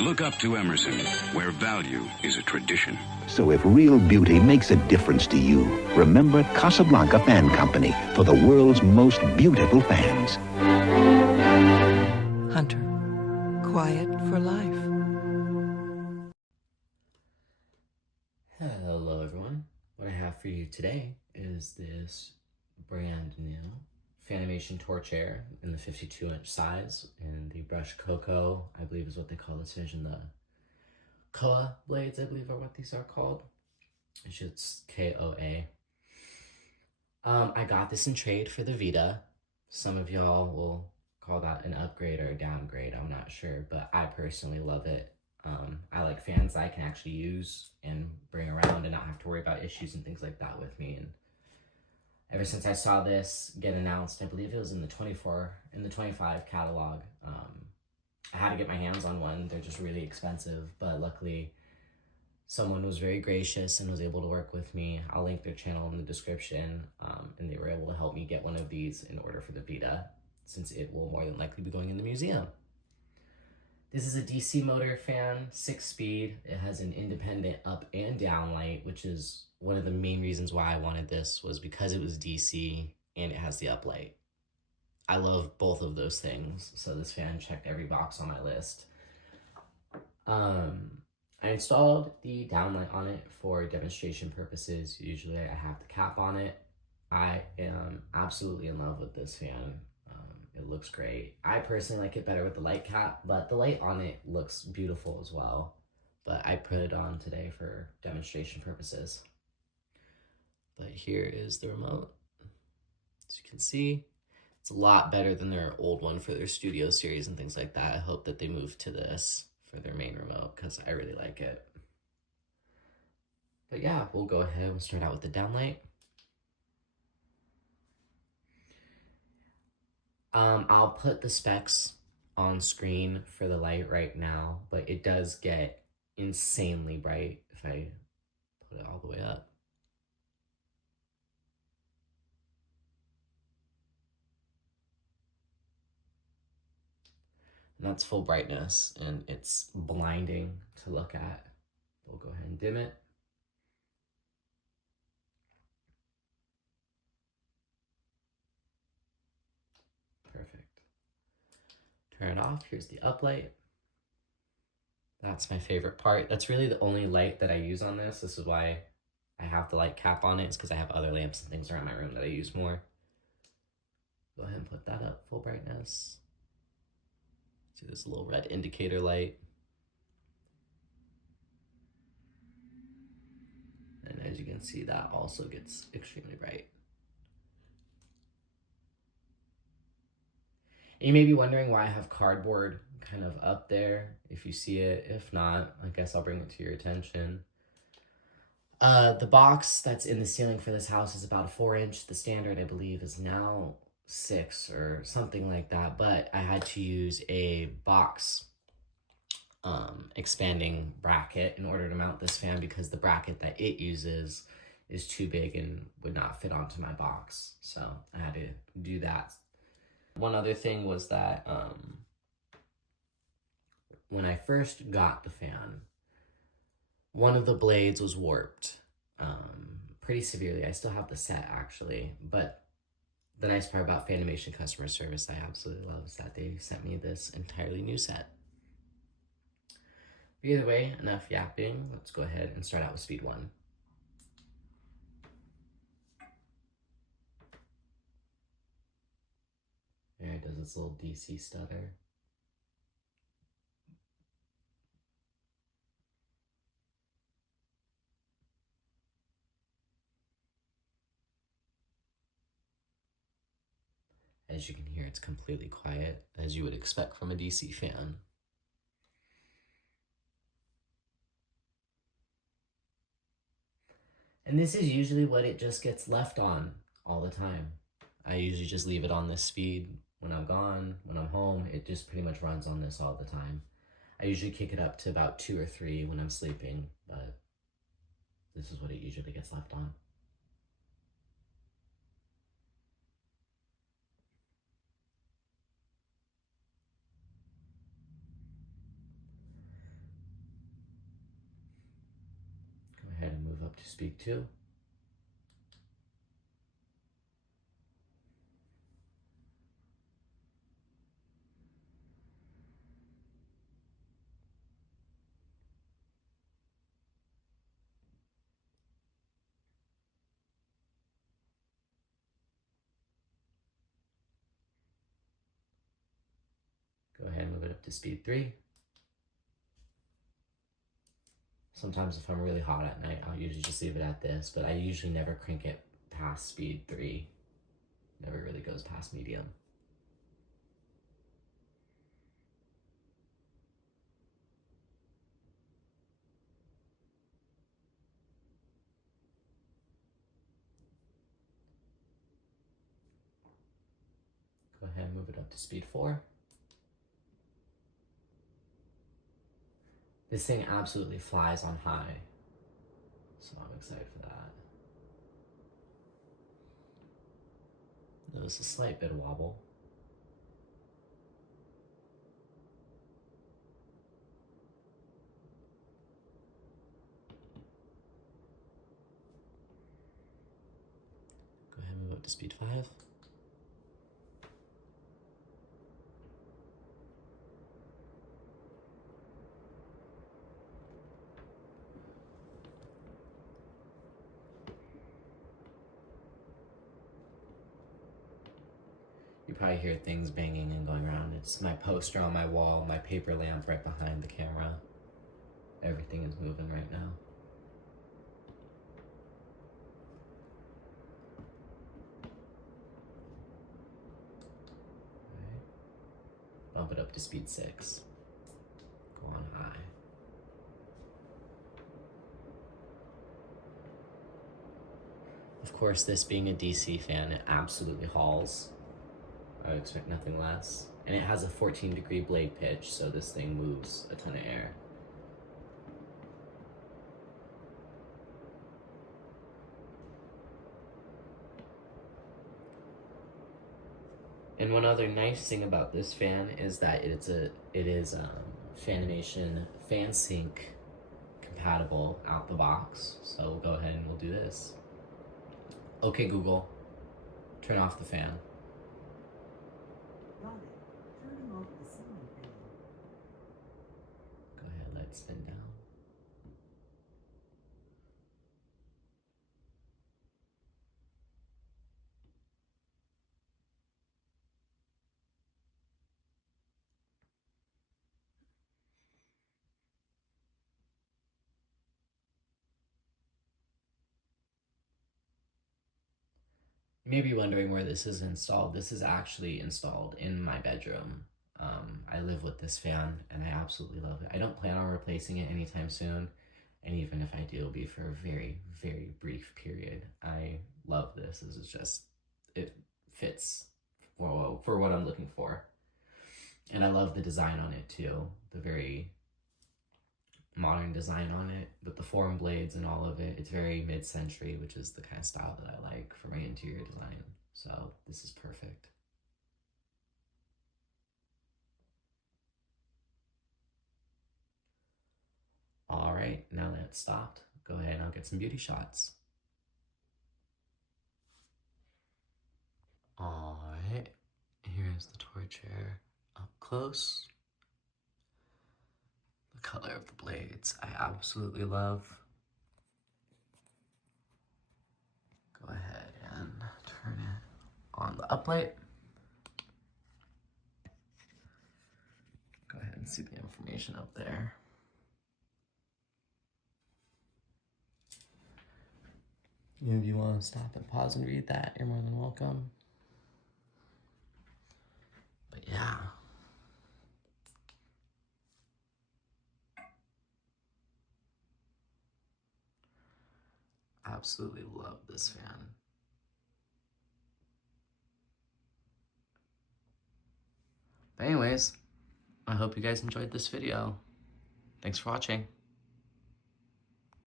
Look up to Emerson, where value is a tradition. So if real beauty makes a difference to you, remember Casablanca Fan Company for the world's most beautiful fans. Hunter, quiet for life. Hello everyone. What I have for you today is this brand new Fanimation TorchAire in the 52-inch size, and the brushed cocoa, I believe is what they call this version. The Koa blades, I believe, are what these are called. It's K-O-A. I got this in trade for the Vita. Some of y'all will call that an upgrade or a downgrade, I'm not sure, but I personally love it. I like fans I can actually use and bring around and not have to worry about issues and things like that with me. And ever since I saw this get announced, I believe it was in the 25 catalog, I had to get my hands on one. They're just really expensive, but luckily someone was very gracious and was able to work with me. I'll link their channel in the description, and they were able to help me get one of these in order for the Vita, since it will more than likely be going in the museum. This is a DC motor fan, 6-speed. It has an independent up and down light, which is one of the main reasons why I wanted this, was because it was DC and it has the up light. I love both of those things, so this fan checked every box on my list. I installed the downlight on it for demonstration purposes. Usually I have the cap on it. I am absolutely in love with this fan. It looks great. I personally like it better with the light cap, but the light on it looks beautiful as well. But I put it on today for demonstration purposes. But here is the remote. As you can see, it's a lot better than their old one for their studio series and things like that. I hope that they move to this for their main remote because I really like it. But yeah, we'll go ahead and start out with the downlight. I'll put the specs on screen for the light right now, but it does get insanely bright if I put it all the way up. And that's full brightness, and it's blinding to look at. We'll go ahead and dim it. Perfect. Turn it off. Here's the uplight. That's my favorite part. That's really the only light that I use on this. This is why I have the light cap on it. It's because I have other lamps and things around my room that I use more. Go ahead and put that up, full brightness. See this little red indicator light. And as you can see, that also gets extremely bright. And you may be wondering why I have cardboard kind of up there, if you see it. If not, I guess I'll bring it to your attention. The box that's in the ceiling for this house is about a 4-inch. The standard, I believe, is now 6 or something like that, but I had to use a box expanding bracket in order to mount this fan because the bracket that it uses is too big and would not fit onto my box. So I had to do that. One other thing was that when I first got the fan, one of the blades was warped pretty severely. I still have the set actually, but the nice part about Fanimation customer service I absolutely love is that they sent me this entirely new set. But either way, enough yapping. Let's go ahead and start out with speed 1. There it does its little DC stutter. As you can hear, it's completely quiet, as you would expect from a DC fan. And this is usually what it just gets left on all the time. I usually just leave it on this speed when I'm gone, when I'm home. It just pretty much runs on this all the time. I usually kick it up to about 2 or 3 when I'm sleeping, but this is what it usually gets left on. up to speed 2. Go ahead and move it up to speed 3. Sometimes if I'm really hot at night, I'll usually just leave it at this, but I usually never crank it past speed 3. Never really goes past medium. Go ahead and move it up to speed 4. This thing absolutely flies on high, so I'm excited for that. Notice a slight bit of wobble. Go ahead and move up to speed 5. You probably hear things banging and going around. It's my poster on my wall, my paper lamp right behind the camera. Everything is moving right now. Right. Bump it up to speed 6. Go on high. Of course, this being a DC fan, it absolutely hauls. I would expect nothing less. And it has a 14-degree blade pitch, so this thing moves a ton of air. And one other nice thing about this fan is that it is Fanimation FanSync compatible out the box. So we'll go ahead and we'll do this. Okay, Google, turn off the fan. Go ahead, let it spin down. You may be wondering where this is installed. This is actually installed in my bedroom. I live with this fan and I absolutely love it. I don't plan on replacing it anytime soon. And even if I do, it'll be for a very, very brief period. I love this. This is just, it fits for what I'm looking for. And I love the design on it too. The very modern design on it with the form blades and all of it. It's very mid-century, which is the kind of style that I like for my interior design. So this is perfect. All right, now that it's stopped, go ahead and I'll get some beauty shots. All right, here's the TorchAire up close. The color of the blades, I absolutely love. Go ahead and turn it on the uplight. Go ahead and see the information up there. If you want to stop and pause and read that, you're more than welcome. But yeah. Absolutely love this fan. But anyways, I hope you guys enjoyed this video. Thanks for watching.